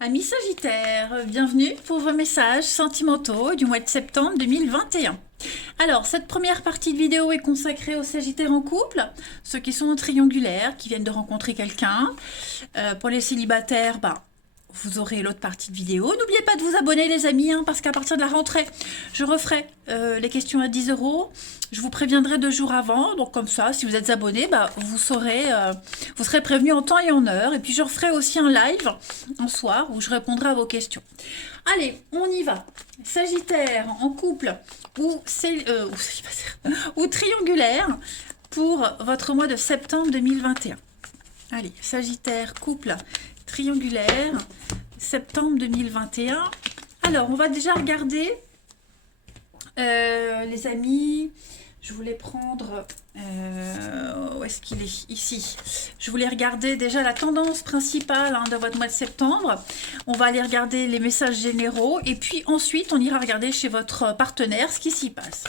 Amis Sagittaires, bienvenue pour vos messages sentimentaux du mois de septembre 2021. Alors, cette première partie de vidéo est consacrée aux Sagittaires en couple, ceux qui sont triangulaires, qui viennent de rencontrer quelqu'un. Pour les célibataires, vous aurez l'autre partie de vidéo. N'oubliez pas de vous abonner les amis, parce qu'à partir de la rentrée, je referai les questions à 10 €. Je vous préviendrai 2 jours avant, donc comme ça, si vous êtes abonné, vous serez prévenu en temps et en heure. Et puis je referai aussi un live en soir où je répondrai à vos questions. Allez, on y va. Sagittaire en couple ou triangulaire pour votre mois de septembre 2021. Allez, Sagittaire, couple, triangulaire, septembre 2021. Alors, on va déjà regarder, les amis, je voulais prendre, où est-ce qu'il est? Ici. Je voulais regarder déjà la tendance principale de votre mois de septembre. On va aller regarder les messages généraux et puis ensuite, on ira regarder chez votre partenaire ce qui s'y passe.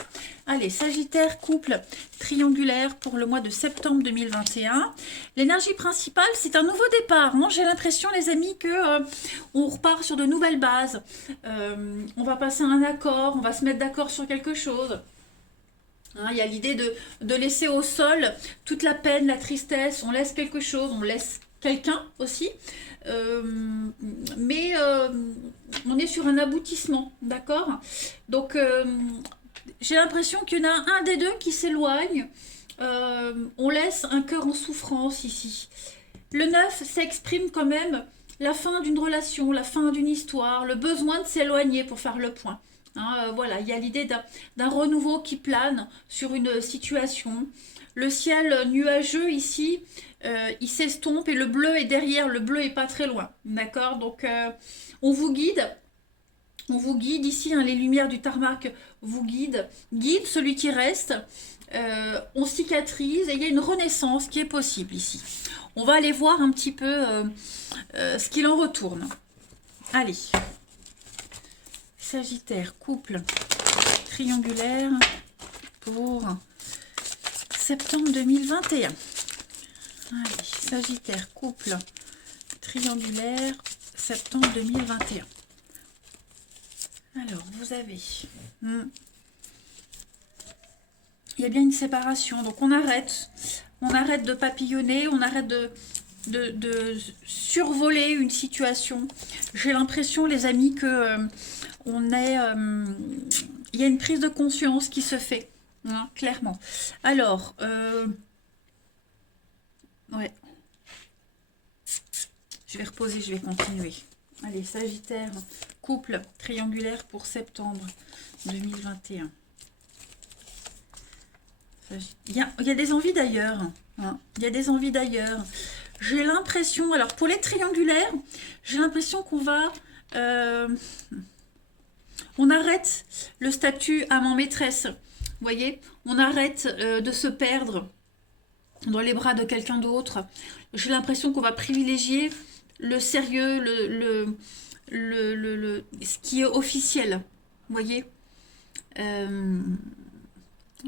Allez, Sagittaire, couple, triangulaire pour le mois de septembre 2021. L'énergie principale, c'est un nouveau départ. J'ai l'impression, les amis, que on repart sur de nouvelles bases. On va passer à un accord, on va se mettre d'accord sur quelque chose. Il y a l'idée de laisser au sol toute la peine, la tristesse. On laisse quelque chose, on laisse quelqu'un aussi. Mais on est sur un aboutissement, d'accord? Donc, j'ai l'impression qu'il y en a un des deux qui s'éloigne. On laisse un cœur en souffrance ici. Le 9, ça exprime quand même la fin d'une relation, la fin d'une histoire, le besoin de s'éloigner pour faire le point. Voilà, il y a l'idée d'un renouveau qui plane sur une situation. Le ciel nuageux ici, il s'estompe et le bleu est derrière, le bleu est pas très loin. D'accord? Donc, on vous guide. On vous guide ici, les lumières du tarmac vous guident. Guide celui qui reste. On cicatrise et il y a une renaissance qui est possible ici. On va aller voir un petit peu ce qu'il en retourne. Allez. Sagittaire, couple, triangulaire pour septembre 2021. Allez, Sagittaire, couple, triangulaire, septembre 2021. Alors, vous avez... Il y a bien une séparation, donc on arrête de papillonner, on arrête de survoler une situation. J'ai l'impression, les amis, que il y a une prise de conscience qui se fait, clairement. Alors, ouais. Je vais reposer, je vais continuer. Allez, Sagittaire, couple, triangulaire pour septembre 2021. Il y a des envies d'ailleurs. Il y a des envies d'ailleurs. J'ai l'impression, alors pour les triangulaires, j'ai l'impression qu'on va... on arrête le statut amant-maîtresse. Vous voyez, on arrête de se perdre dans les bras de quelqu'un d'autre. J'ai l'impression qu'on va privilégier le sérieux, ce qui est officiel. Vous voyez,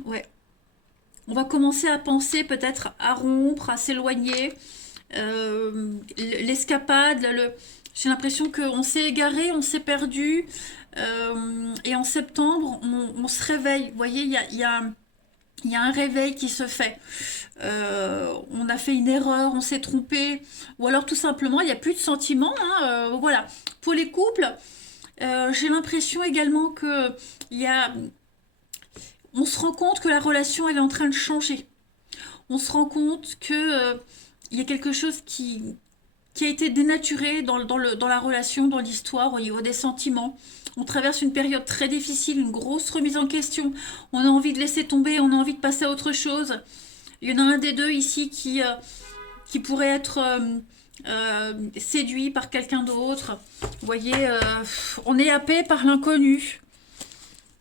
ouais. On va commencer à penser peut-être à rompre, à s'éloigner. L'escapade, j'ai l'impression qu'on s'est égaré, on s'est perdu. Et en septembre, on se réveille. Vous voyez, il y a un réveil qui se fait. On a fait une erreur, on s'est trompé. Ou alors tout simplement, il n'y a plus de sentiments. Voilà. Pour les couples, j'ai l'impression également que on se rend compte que la relation elle est en train de changer. On se rend compte que il y a quelque chose qui a été dénaturé dans la relation, dans l'histoire, au niveau des sentiments. On traverse une période très difficile, une grosse remise en question. On a envie de laisser tomber, on a envie de passer à autre chose. Il y en a un des deux ici qui pourrait être séduit par quelqu'un d'autre. Vous voyez, on est happé par l'inconnu.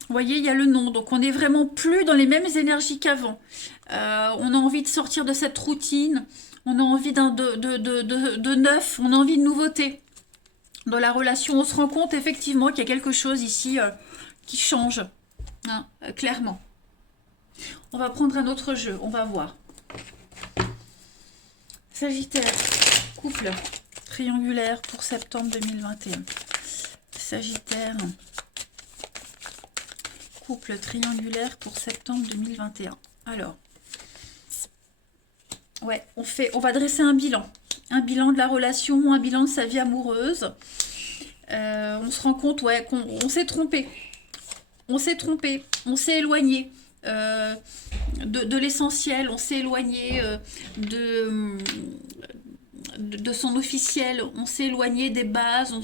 Vous voyez, il y a le non. Donc, on n'est vraiment plus dans les mêmes énergies qu'avant. On a envie de sortir de cette routine. On a envie de neuf. On a envie de nouveauté. Dans la relation, on se rend compte effectivement qu'il y a quelque chose ici qui change. Clairement. On va prendre un autre jeu. On va voir. Sagittaire, couple, triangulaire pour septembre 2021. Sagittaire. Couple triangulaire pour septembre 2021. Alors, ouais, on va dresser un bilan. Un bilan de la relation, un bilan de sa vie amoureuse. On se rend compte, ouais, qu'on s'est trompé. On s'est trompé, on s'est éloigné de l'essentiel, on s'est éloigné de son officiel, on s'est éloigné des bases,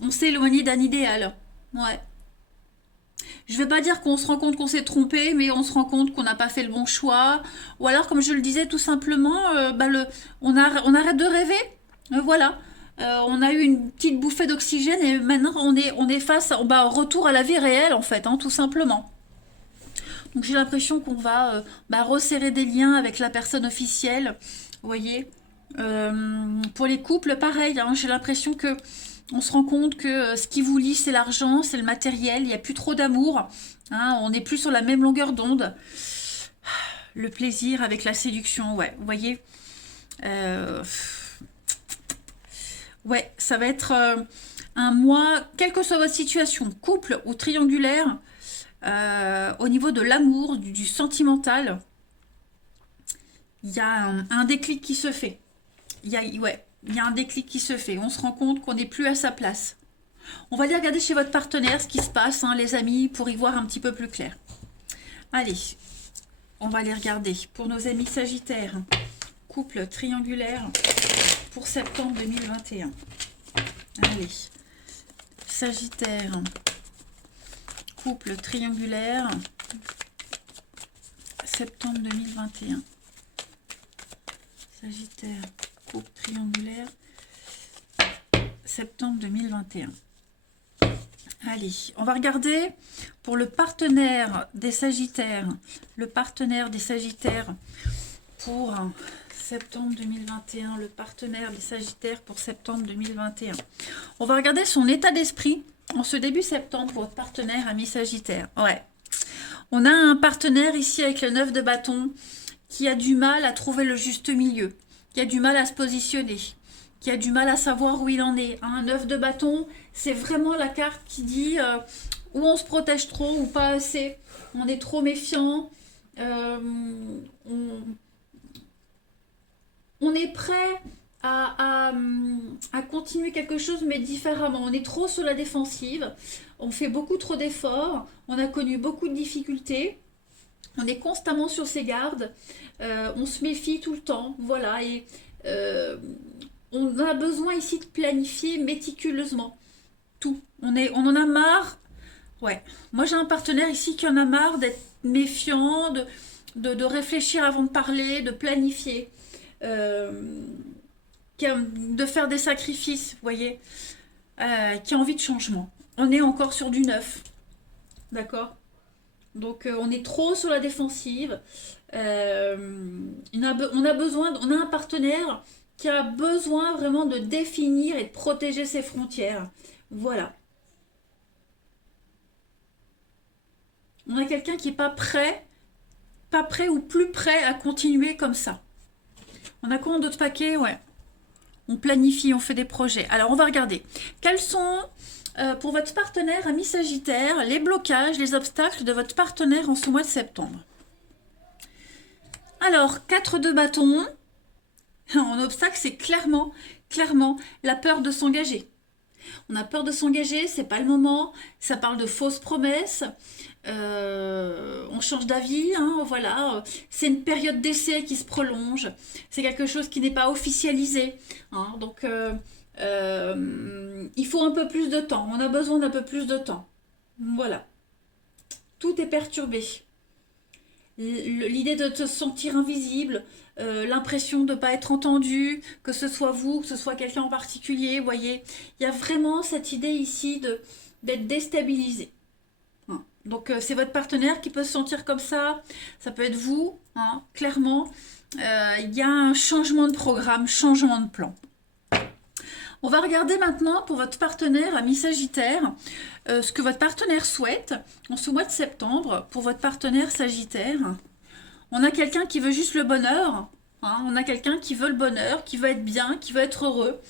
on s'est éloigné d'un idéal. Ouais. Je vais pas dire qu'on se rend compte qu'on s'est trompé, mais on se rend compte qu'on n'a pas fait le bon choix. Ou alors, comme je le disais, tout simplement, on arrête de rêver. Voilà. On a eu une petite bouffée d'oxygène et maintenant on est face au retour à la vie réelle, en fait, hein, tout simplement. Donc j'ai l'impression qu'on va resserrer des liens avec la personne officielle. Vous voyez. Pour les couples, pareil, hein, j'ai l'impression que on se rend compte que ce qui vous lie, c'est l'argent, c'est le matériel, il n'y a plus trop d'amour, hein, on n'est plus sur la même longueur d'onde. Le plaisir avec la séduction, ouais, vous voyez. Ouais, ça va être un mois, quelle que soit votre situation, couple ou triangulaire, au niveau de l'amour, du sentimental, il y a un déclic qui se fait. Il y a un déclic qui se fait. On se rend compte qu'on n'est plus à sa place. On va aller regarder chez votre partenaire ce qui se passe, hein, les amis, pour y voir un petit peu plus clair. Allez, on va aller regarder pour nos amis sagittaires. Couple triangulaire pour septembre 2021. Allez, sagittaire. Couple triangulaire. Septembre 2021. Sagittaire. Couple triangulaire, septembre 2021. Allez, on va regarder pour le partenaire des Sagittaires. Le partenaire des Sagittaires pour septembre 2021. Le partenaire des Sagittaires pour septembre 2021. On va regarder son état d'esprit en ce début septembre pour votre partenaire ami Sagittaire. Ouais. On a un partenaire ici avec le 9 de bâton qui a du mal à trouver le juste milieu, qui a du mal à se positionner, qui a du mal à savoir où il en est. Un 9 de bâton, c'est vraiment la carte qui dit où on se protège trop ou pas assez. On est trop méfiant. On est prêt à continuer quelque chose mais différemment. On est trop sur la défensive. On fait beaucoup trop d'efforts. On a connu beaucoup de difficultés. On est constamment sur ses gardes, on se méfie tout le temps, voilà, et on a besoin ici de planifier méticuleusement tout. On en a marre, ouais. Moi j'ai un partenaire ici qui en a marre d'être méfiant, de réfléchir avant de parler, de planifier, de faire des sacrifices, vous voyez, qui a envie de changement. On est encore sur du neuf, d'accord ? Donc on est trop sur la défensive. On a un partenaire qui a besoin vraiment de définir et de protéger ses frontières. Voilà. On a quelqu'un qui n'est pas prêt ou plus prêt à continuer comme ça. On a quoi en d'autres paquets? Ouais. On planifie, on fait des projets. Alors on va regarder. Quels sont... pour votre partenaire ami Sagittaire, les blocages, les obstacles de votre partenaire en ce mois de septembre. Alors, 4 de bâton. En obstacle, c'est clairement la peur de s'engager. On a peur de s'engager, c'est pas le moment. Ça parle de fausses promesses. On change d'avis, hein, voilà. C'est une période d'essai qui se prolonge. C'est quelque chose qui n'est pas officialisé. Hein, donc... il faut un peu plus de temps. On a besoin d'un peu plus de temps. Voilà. Tout est perturbé. L'idée de se sentir invisible, l'impression de ne pas être entendu, que ce soit vous, que ce soit quelqu'un en particulier, vous voyez. Il y a vraiment cette idée ici d'être déstabilisé. Hein. Donc c'est votre partenaire qui peut se sentir comme ça. Ça peut être vous, hein, clairement. Il y a un changement de programme, changement de plan. On va regarder maintenant pour votre partenaire ami Sagittaire, ce que votre partenaire souhaite en ce mois de septembre pour votre partenaire Sagittaire. On a quelqu'un qui veut juste le bonheur, hein. On a quelqu'un qui veut le bonheur, qui veut être bien, qui veut être heureux.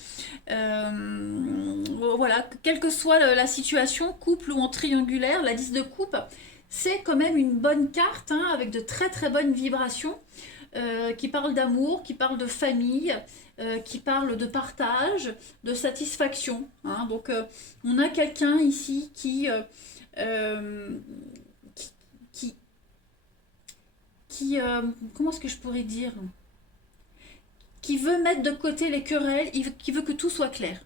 Voilà, quelle que soit la situation, couple ou en triangulaire, la 10 de coupe, c'est quand même une bonne carte, hein, avec de très très bonnes vibrations, qui parle d'amour, qui parle de famille, qui parle de partage, de satisfaction, hein. Donc on a quelqu'un ici euh, qui, comment est-ce que je pourrais dire, qui veut mettre de côté les querelles, qui veut que tout soit clair.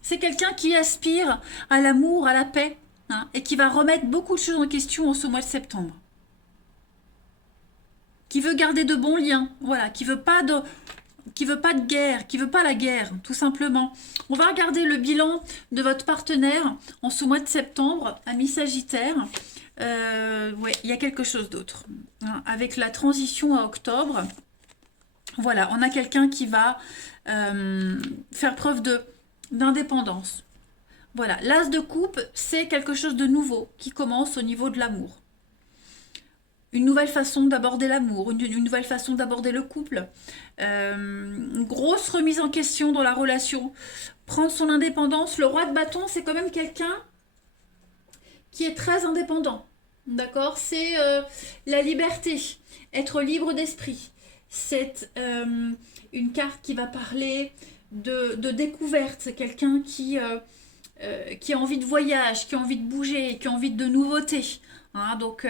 C'est quelqu'un qui aspire à l'amour, à la paix, hein, et qui va remettre beaucoup de choses en question en ce mois de septembre. Qui veut garder de bons liens, voilà, qui veut pas de guerre, qui veut pas la guerre, tout simplement. On va regarder le bilan de votre partenaire en ce mois de septembre, ami Sagittaire. Ouais, il y a quelque chose d'autre, hein, avec la transition à octobre. Voilà, on a quelqu'un qui va faire preuve d'indépendance. Voilà, l'as de coupe, c'est quelque chose de nouveau qui commence au niveau de l'amour. Une nouvelle façon d'aborder l'amour, une nouvelle façon d'aborder le couple. Une grosse remise en question dans la relation. Prendre son indépendance. Le roi de bâton, c'est quand même quelqu'un qui est très indépendant. D'accord? C'est la liberté, être libre d'esprit. C'est une carte qui va parler de découverte. C'est quelqu'un qui a envie de voyage, qui a envie de bouger, qui a envie de nouveautés. Hein, donc,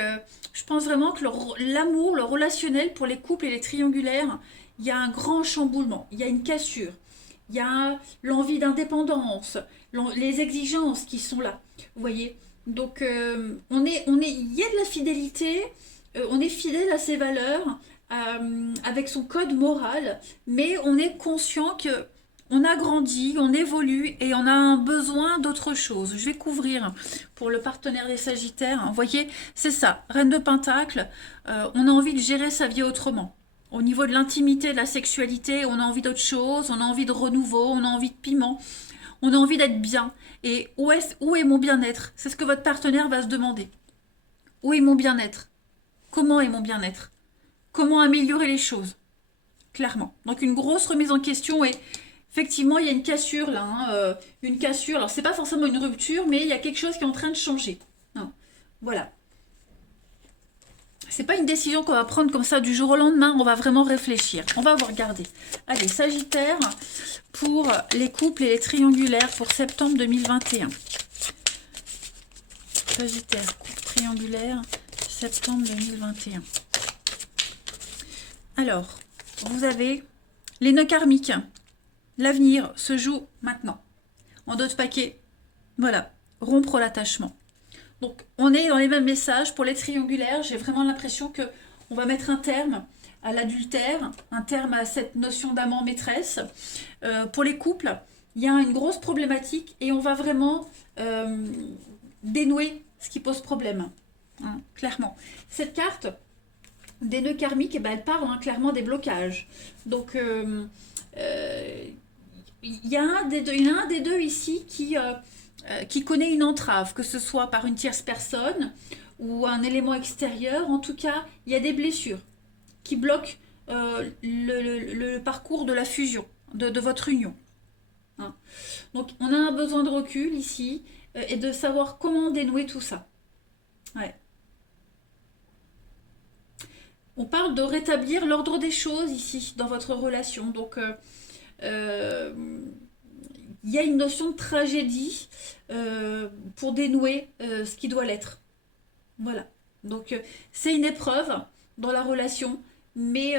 je pense vraiment que l'amour, le relationnel pour les couples et les triangulaires, il y a un grand chamboulement, il y a une cassure, il y a l'envie d'indépendance, les exigences qui sont là. Vous voyez? Donc, il y a de la fidélité, on est fidèle à ses valeurs, avec son code moral, mais on est conscient que on a grandi, on évolue et on a un besoin d'autre chose. Je vais couvrir pour le partenaire des Sagittaires. Vous voyez, c'est ça, Reine de Pentacle, on a envie de gérer sa vie autrement. Au niveau de l'intimité, de la sexualité, on a envie d'autre chose, on a envie de renouveau, on a envie de piment, on a envie d'être bien. Et où est mon bien-être? C'est ce que votre partenaire va se demander. Où est mon bien-être? Comment est mon bien-être? Comment améliorer les choses? Clairement. Donc une grosse remise en question et effectivement, il y a une cassure là, hein, une cassure. Alors, c'est pas forcément une rupture, mais il y a quelque chose qui est en train de changer. Hein. Voilà. C'est pas une décision qu'on va prendre comme ça du jour au lendemain. On va vraiment réfléchir. On va vous regarder. Allez, Sagittaire, pour les couples et les triangulaires pour septembre 2021. Sagittaire, couple triangulaire, septembre 2021. Alors, vous avez les nœuds karmiques. L'avenir se joue maintenant. En d'autres paquets, voilà, rompre l'attachement. Donc, on est dans les mêmes messages. Pour les triangulaires, j'ai vraiment l'impression que on va mettre un terme à l'adultère, un terme à cette notion d'amant-maîtresse. Pour les couples, il y a une grosse problématique et on va vraiment dénouer ce qui pose problème. Hein, clairement. Cette carte des nœuds karmiques, eh ben, elle parle hein, clairement des blocages. Donc, il y a un des deux ici qui connaît une entrave, que ce soit par une tierce personne ou un élément extérieur. En tout cas, il y a des blessures qui bloquent le parcours de la fusion, de votre union. Hein. Donc, on a un besoin de recul ici et de savoir comment dénouer tout ça. Ouais. On parle de rétablir l'ordre des choses ici, dans votre relation. Donc, il y a une notion de tragédie pour dénouer ce qui doit l'être. Voilà. Donc, c'est une épreuve dans la relation, mais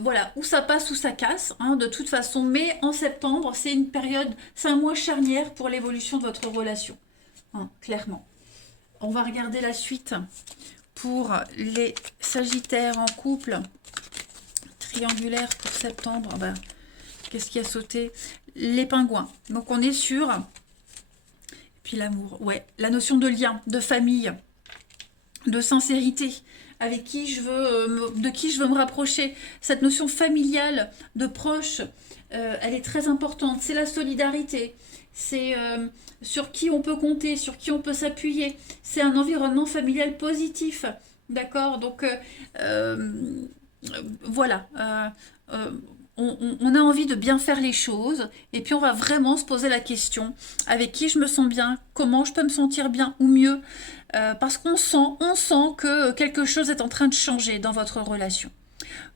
voilà, où ça passe, où ça casse, hein, de toute façon. Mais en septembre, c'est une période, c'est un mois charnière pour l'évolution de votre relation, hein, clairement. On va regarder la suite pour les Sagittaires en couple triangulaire pour septembre. Ben, qu'est-ce qui a sauté? Les pingouins. Donc on est sur, puis l'amour, ouais, la notion de lien, de famille, de sincérité, avec qui je veux, de qui je veux me rapprocher. Cette notion familiale, de proche, elle est très importante. C'est la solidarité, c'est sur qui on peut compter, sur qui on peut s'appuyer. C'est un environnement familial positif, d'accord? Donc voilà. On a envie de bien faire les choses et puis on va vraiment se poser la question avec qui je me sens bien, comment je peux me sentir bien ou mieux, parce on sent que quelque chose est en train de changer dans votre relation.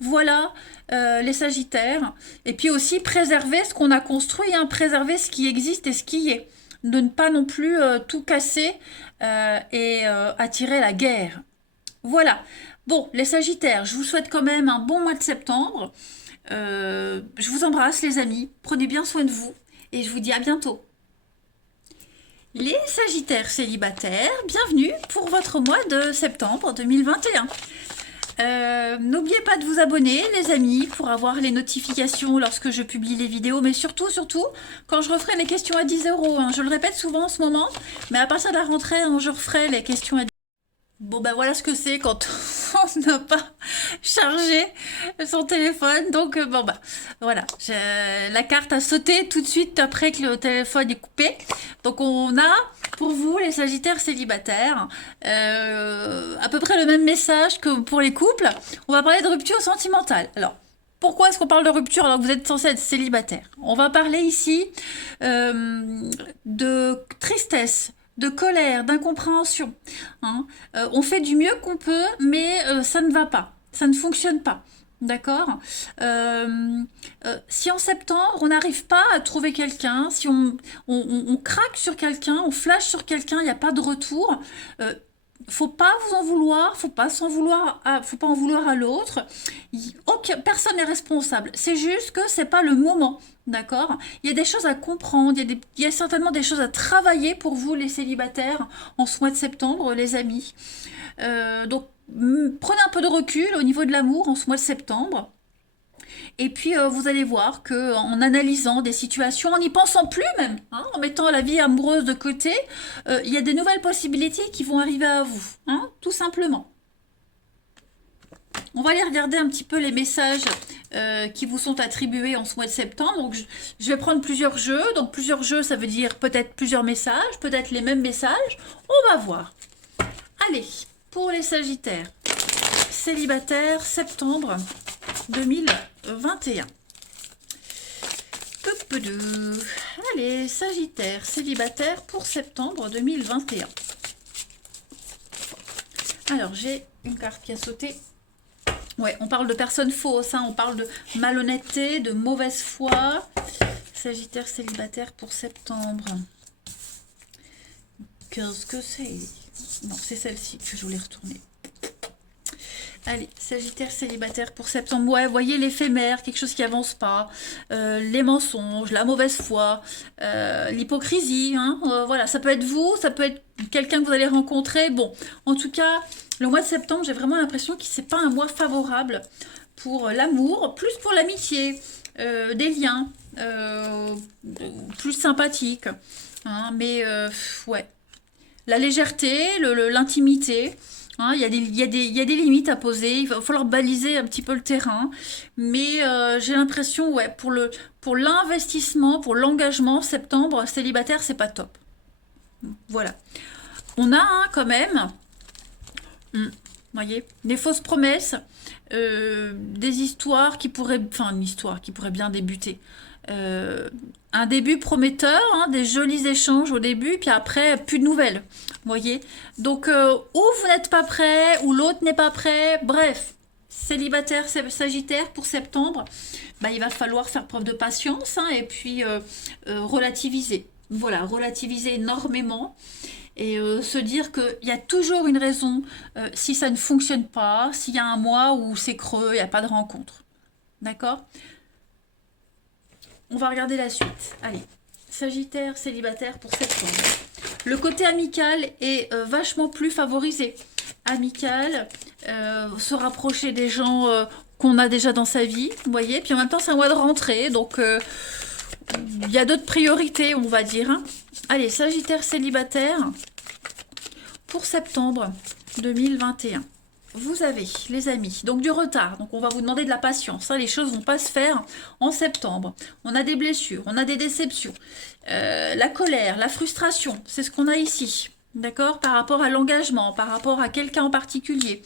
Voilà les Sagittaires. Et puis aussi préserver ce qu'on a construit, hein, préserver ce qui existe et ce qui est. De ne pas non plus tout casser et attirer la guerre. Voilà. Bon, les Sagittaires, je vous souhaite quand même un bon mois de septembre. Je vous embrasse les amis. Prenez bien soin de vous. Et je vous dis à bientôt. Les Sagittaires célibataires, bienvenue pour votre mois de septembre 2021. N'oubliez pas de vous abonner les amis pour avoir les notifications lorsque je publie les vidéos, mais surtout quand je referai les questions à 10 €, hein. Je le répète souvent en ce moment, mais à partir de la rentrée, hein, je referai les questions à 10 €. Bon ben voilà ce que c'est quand on n'a pas chargé son téléphone. Donc bon bah voilà, la carte a sauté tout de suite après que le téléphone est coupé. Donc on a pour vous les Sagittaires célibataires à peu près le même message que pour les couples. On va parler de rupture sentimentale. Alors pourquoi est-ce qu'on parle de rupture alors que vous êtes censé être célibataire? On va parler ici de tristesse, de colère, d'incompréhension. Hein. On fait du mieux qu'on peut, mais ça ne va pas, ça ne fonctionne pas. D'accord. Si en septembre, on n'arrive pas à trouver quelqu'un, si on craque sur quelqu'un, on flash sur quelqu'un, il n'y a pas de retour, faut pas vous en vouloir, faut pas en vouloir à l'autre. Personne n'est responsable. C'est juste que c'est pas le moment. D'accord? Il y a des choses à comprendre, il y a certainement des choses à travailler pour vous, les célibataires, en ce mois de septembre, les amis. Donc, prenez un peu de recul au niveau de l'amour en ce mois de septembre. Et puis, vous allez voir que en analysant des situations, en n'y pensant plus même, hein, en mettant la vie amoureuse de côté, il y a des nouvelles possibilités qui vont arriver à vous, hein, tout simplement. On va aller regarder un petit peu les messages qui vous sont attribués en ce mois de septembre. Donc, je vais prendre plusieurs jeux. Donc, plusieurs jeux, ça veut dire peut-être plusieurs messages, peut-être les mêmes messages. On va voir. Allez, pour les Sagittaires, célibataires, septembre 2021. Allez, Sagittaire, célibataire pour septembre 2021. Alors, j'ai une carte qui a sauté. Ouais, on parle de personnes fausses, hein, on parle de malhonnêteté, de mauvaise foi. Sagittaire célibataire pour septembre. Qu'est-ce que c'est? Non, c'est celle-ci que je voulais retourner. Allez, Sagittaire célibataire pour septembre. Ouais, voyez l'éphémère, quelque chose qui avance pas. Les mensonges, la mauvaise foi, l'hypocrisie. Hein, voilà, ça peut être vous, ça peut être quelqu'un que vous allez rencontrer. Bon, en tout cas, le mois de septembre, j'ai vraiment l'impression que c'est pas un mois favorable pour l'amour, plus pour l'amitié, des liens plus sympathiques. Hein, mais ouais, la légèreté, l'intimité. Hein, il y a des limites à poser, il va falloir baliser un petit peu le terrain, mais j'ai l'impression, ouais, pour l'investissement, pour l'engagement, septembre, célibataire, c'est pas top. Voilà. On a quand même, voyez, des fausses promesses, des histoires qui pourraient, enfin une histoire qui pourrait bien débuter. Un début prometteur, hein, des jolis échanges au début, puis après, plus de nouvelles. Vous voyez? Donc, ou vous n'êtes pas prêt, ou l'autre n'est pas prêt. Bref, célibataire, sagittaire pour septembre, bah, il va falloir faire preuve de patience, hein, et puis relativiser. Voilà, relativiser énormément. Et se dire qu'il y a toujours une raison si ça ne fonctionne pas, s'il y a un mois où c'est creux, il n'y a pas de rencontre. D'accord? On va regarder la suite. Allez, Sagittaire, célibataire pour septembre. Le côté amical est vachement plus favorisé. Amical, se rapprocher des gens qu'on a déjà dans sa vie, vous voyez. Puis en même temps, c'est un mois de rentrée, donc il y a d'autres priorités, on va dire. Hein. Allez, Sagittaire, célibataire pour septembre 2021. Vous avez, les amis, donc du retard. Donc on va vous demander de la patience. Hein. Les choses ne vont pas se faire en septembre. On a des blessures, on a des déceptions. La colère, la frustration, c'est ce qu'on a ici. D'accord? Par rapport à l'engagement, par rapport à quelqu'un en particulier.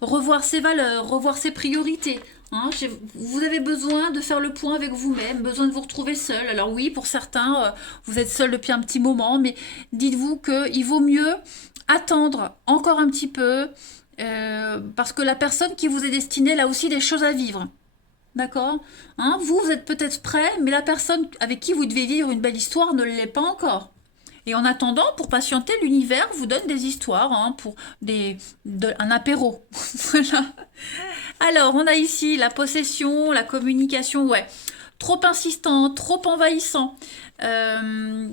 Revoir ses valeurs, revoir ses priorités. Hein. Vous avez besoin de faire le point avec vous-même, besoin de vous retrouver seul. Alors oui, pour certains, vous êtes seul depuis un petit moment, mais dites-vous qu'il vaut mieux attendre encore un petit peu, parce que la personne qui vous est destinée, elle a aussi des choses à vivre. D'accord? Hein, vous êtes peut-être prêt, mais la personne avec qui vous devez vivre une belle histoire ne l'est pas encore. Et en attendant, pour patienter, l'univers vous donne des histoires, hein, pour un apéro. Voilà. Alors, on a ici la possession, la communication, ouais. Trop insistant, trop envahissant, euh,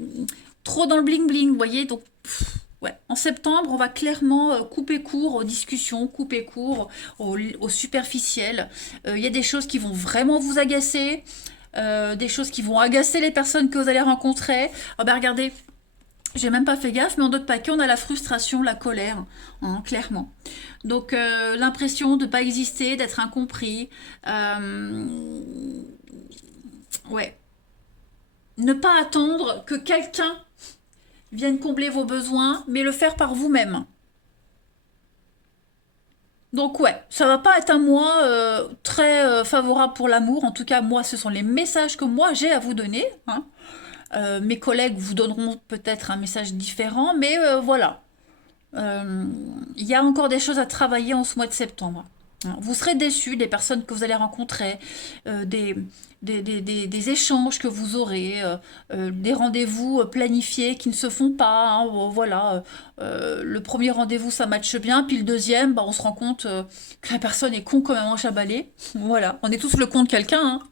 trop dans le bling-bling, vous voyez. Donc, ouais. En septembre, on va clairement couper court aux discussions, couper court au superficiel. Il y a des choses qui vont vraiment vous agacer, des choses qui vont agacer les personnes que vous allez rencontrer. Oh, ben, regardez, j'ai même pas fait gaffe, mais en d'autres paquets, on a la frustration, la colère, hein, clairement. Donc, l'impression de ne pas exister, d'être incompris. Ouais. Ne pas attendre que quelqu'un vienne combler vos besoins, mais le faire par vous-même. Donc ouais, ça va pas être un mois très favorable pour l'amour. En tout cas, moi, ce sont les messages que moi j'ai à vous donner. Hein. Mes collègues vous donneront peut-être un message différent, mais voilà. Il y a encore des choses à travailler en ce mois de septembre. Hein. Vous serez déçus des personnes que vous allez rencontrer, euh, des, des échanges que vous aurez, des rendez-vous planifiés qui ne se font pas. Hein. Voilà, le premier rendez-vous ça matche bien, puis le deuxième, bah, on se rend compte que la personne est con comme un manche à balai. Voilà, on est tous le con de quelqu'un. Hein.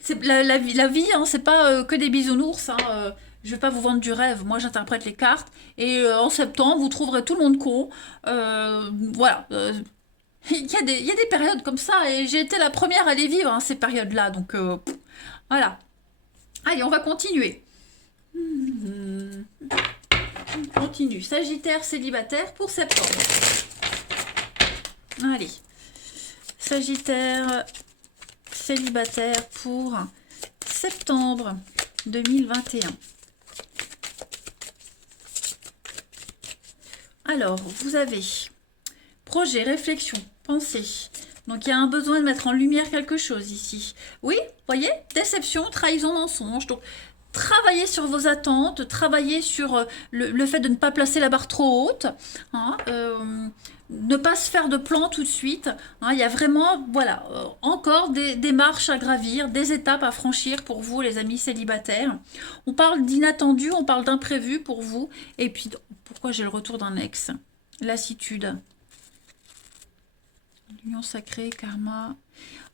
C'est la vie, hein, c'est pas que des bisounours. Hein, je vais pas vous vendre du rêve. Moi, j'interprète les cartes. Et en septembre, vous trouverez tout le monde con. Voilà. Il y a des périodes comme ça. Et j'ai été la première à les vivre, hein, ces périodes-là. Donc, voilà. Allez, on va continuer. On continue. Sagittaire célibataire pour septembre. Allez. Sagittaire célibataire pour septembre 2021. Alors, vous avez projet, réflexion, pensée. Donc, il y a un besoin de mettre en lumière quelque chose ici. Oui, voyez, déception, trahison, mensonge. Donc, travaillez sur vos attentes, travaillez sur le fait de ne pas placer la barre trop haute. Hein, ne pas se faire de plan tout de suite. Hein, il y a vraiment, voilà, encore des marches à gravir, des étapes à franchir pour vous, les amis célibataires. On parle d'inattendu, on parle d'imprévu pour vous. Et puis, pourquoi j'ai le retour d'un ex? Lassitude. Union sacrée, karma.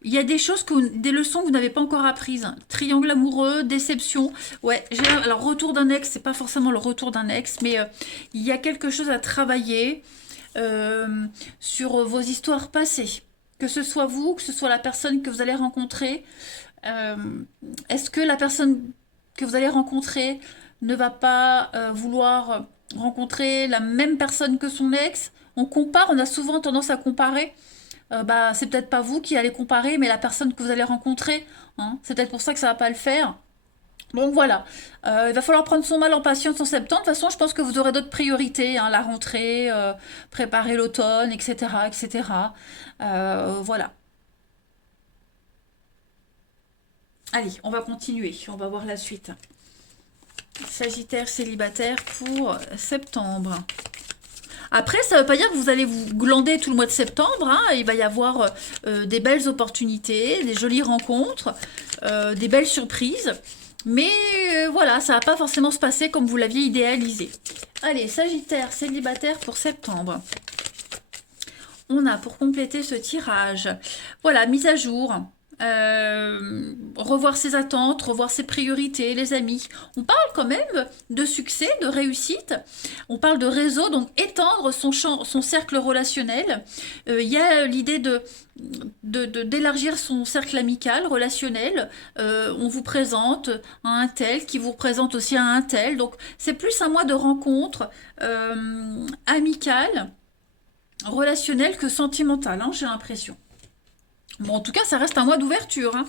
Il y a des choses, des leçons que vous n'avez pas encore apprises. Triangle amoureux, déception. Ouais, alors retour d'un ex, c'est pas forcément le retour d'un ex, mais il y a quelque chose à travailler sur vos histoires passées. Que ce soit vous, que ce soit la personne que vous allez rencontrer. Est-ce que la personne que vous allez rencontrer ne va pas vouloir rencontrer la même personne que son ex? On compare, on a souvent tendance à comparer. Bah, c'est peut-être pas vous qui allez comparer, mais la personne que vous allez rencontrer. Hein. C'est peut-être pour ça que ça va pas le faire. Donc voilà, il va falloir prendre son mal en patience en septembre. De toute façon, je pense que vous aurez d'autres priorités, hein, la rentrée, préparer l'automne, etc., etc. Voilà. Allez, on va continuer, on va voir la suite. Sagittaire célibataire pour septembre. Après, ça ne veut pas dire que vous allez vous glander tout le mois de septembre. Hein. Il va y avoir des belles opportunités, des jolies rencontres, des belles surprises. Mais voilà, ça ne va pas forcément se passer comme vous l'aviez idéalisé. Allez, Sagittaire célibataire pour septembre. On a pour compléter ce tirage, voilà, mise à jour. Revoir ses attentes, revoir ses priorités, les amis. On parle quand même de succès, de réussite. On parle de réseau, donc étendre son champ, son cercle relationnel. Il y a l'idée d'élargir son cercle amical, relationnel. On vous présente à un tel qui vous représente aussi à un tel. Donc c'est plus un mois de rencontre amicale, relationnelle que sentimentale, hein, j'ai l'impression. Bon, en tout cas, ça reste un mois d'ouverture. Hein.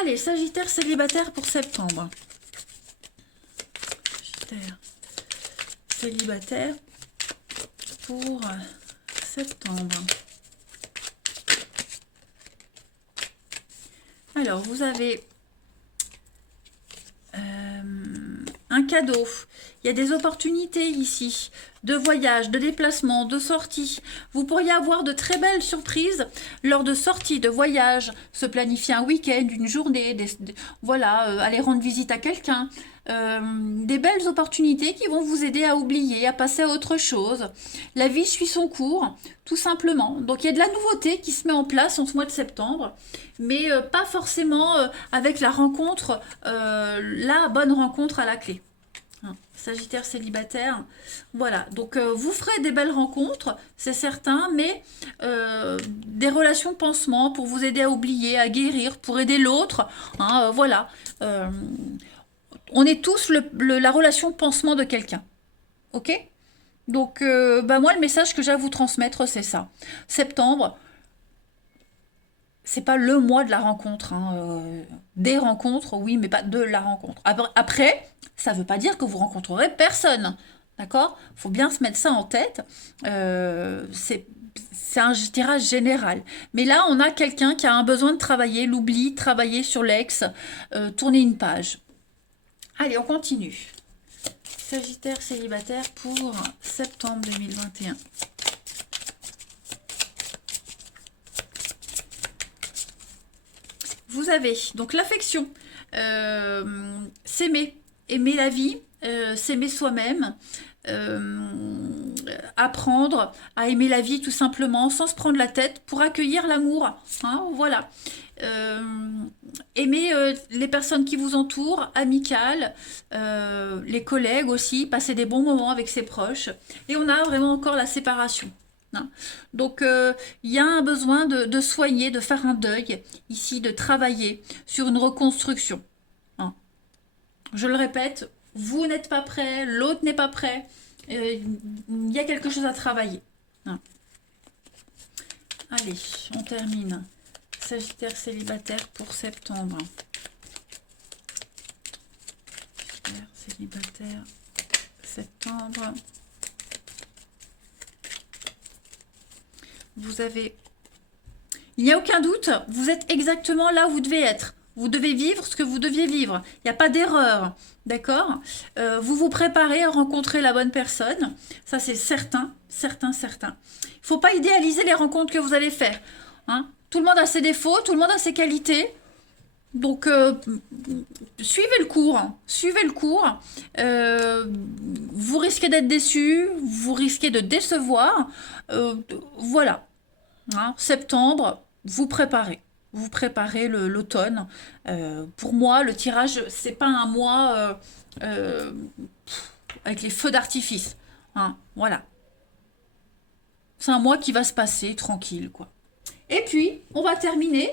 Allez, Sagittaire célibataire pour septembre. Sagittaire célibataire pour septembre. Alors, vous avez un cadeau. Il y a des opportunités ici, de voyage, de déplacement, de sortie. Vous pourriez avoir de très belles surprises lors de sorties, de voyages, se planifier un week-end, une journée, voilà, aller rendre visite à quelqu'un. Des belles opportunités qui vont vous aider à oublier, à passer à autre chose. La vie suit son cours, tout simplement. Donc il y a de la nouveauté qui se met en place en ce mois de septembre, mais pas forcément avec la rencontre, la bonne rencontre à la clé. Sagittaire célibataire, voilà, donc vous ferez des belles rencontres, c'est certain, mais des relations pansement pour vous aider à oublier, à guérir, pour aider l'autre, hein, voilà. On est tous la relation pansement de quelqu'un, ok? Donc, moi, le message que j'ai à vous transmettre, c'est ça. Septembre, c'est pas le mois de la rencontre, hein, des rencontres, oui, mais pas de la rencontre. Après, ça veut pas dire que vous rencontrerez personne, d'accord? Faut bien se mettre ça en tête. C'est un tirage général. Mais là, on a quelqu'un qui a un besoin de travailler, l'oubli, travailler sur l'ex, tourner une page. Allez, on continue. Sagittaire célibataire pour septembre 2021. Vous avez donc l'affection, s'aimer, aimer la vie, s'aimer soi-même, apprendre à aimer la vie tout simplement sans se prendre la tête pour accueillir l'amour, hein, voilà. Aimer les personnes qui vous entourent, amicales, les collègues aussi, passer des bons moments avec ses proches. Et on a vraiment encore la séparation. Hein. Donc, il y a un besoin de soigner, de faire un deuil, ici, de travailler sur une reconstruction. Hein. Je le répète, vous n'êtes pas prêt, l'autre n'est pas prêt. Il y a quelque chose à travailler. Hein. Allez, on termine. Sagittaire célibataire pour septembre. Sagittaire célibataire, septembre. Vous avez... Il n'y a aucun doute, vous êtes exactement là où vous devez être. Vous devez vivre ce que vous deviez vivre. Il n'y a pas d'erreur, d'accord? Vous vous préparez à rencontrer la bonne personne. Ça, c'est certain, certain, certain. Il ne faut pas idéaliser les rencontres que vous allez faire. Hein? Tout le monde a ses défauts, tout le monde a ses qualités. Donc, suivez le cours. Hein. Suivez le cours. Vous risquez d'être déçu, vous risquez de décevoir. Voilà. Hein, septembre, vous préparez. Vous préparez l'automne. Pour moi, le tirage, c'est pas un mois avec les feux d'artifice. Hein, voilà. C'est un mois qui va se passer tranquille, quoi. Et puis, on va terminer.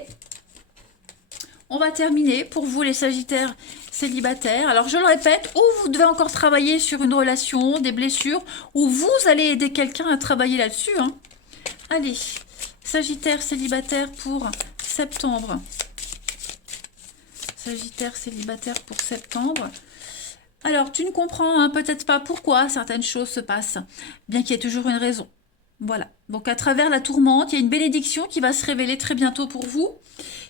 On va terminer pour vous, les Sagittaires célibataires. Alors, je le répète, ou vous devez encore travailler sur une relation, des blessures, ou vous allez aider quelqu'un à travailler là-dessus. Hein. Allez, Sagittaire célibataire pour septembre. Sagittaire célibataire pour septembre. Alors, tu ne comprends hein, peut-être pas pourquoi certaines choses se passent, bien qu'il y ait toujours une raison. Voilà. Donc, à travers la tourmente, il y a une bénédiction qui va se révéler très bientôt pour vous.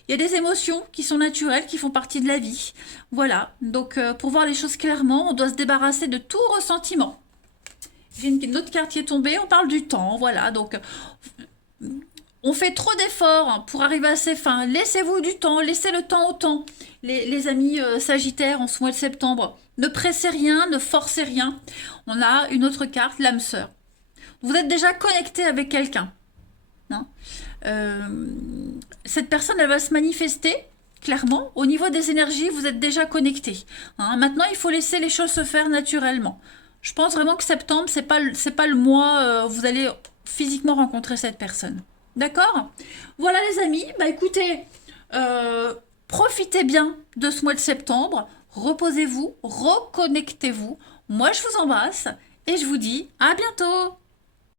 Il y a des émotions qui sont naturelles, qui font partie de la vie. Voilà. Donc, pour voir les choses clairement, on doit se débarrasser de tout ressentiment. J'ai une autre carte qui est tombée, on parle du temps. Voilà. Donc, on fait trop d'efforts pour arriver à ses fins. Laissez-vous du temps, laissez le temps au temps. Les amis Sagittaires en ce mois de septembre, ne pressez rien, ne forcez rien. On a une autre carte, l'âme sœur. Vous êtes déjà connecté avec quelqu'un. Hein, cette personne, elle va se manifester clairement. Au niveau des énergies, vous êtes déjà connecté. Hein, maintenant, il faut laisser les choses se faire naturellement. Je pense vraiment que septembre, c'est pas le mois où vous allez physiquement rencontrer cette personne. D'accord? Voilà les amis, bah écoutez, profitez bien de ce mois de septembre. Reposez-vous, reconnectez-vous. Moi, je vous embrasse et je vous dis à bientôt.